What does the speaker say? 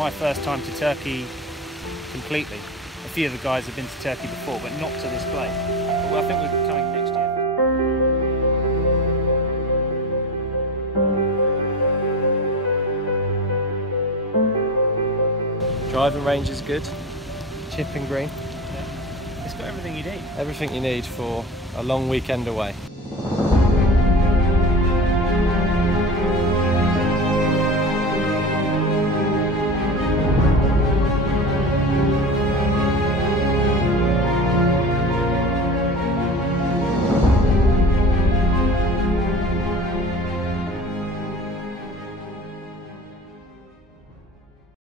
my first time to Turkey completely. A few of the guys have been to Turkey before, but not to this place. Well, I think we're coming next year. Driving range is good. Chipping green. Yeah. It's got everything you need. Everything you need for a long weekend away.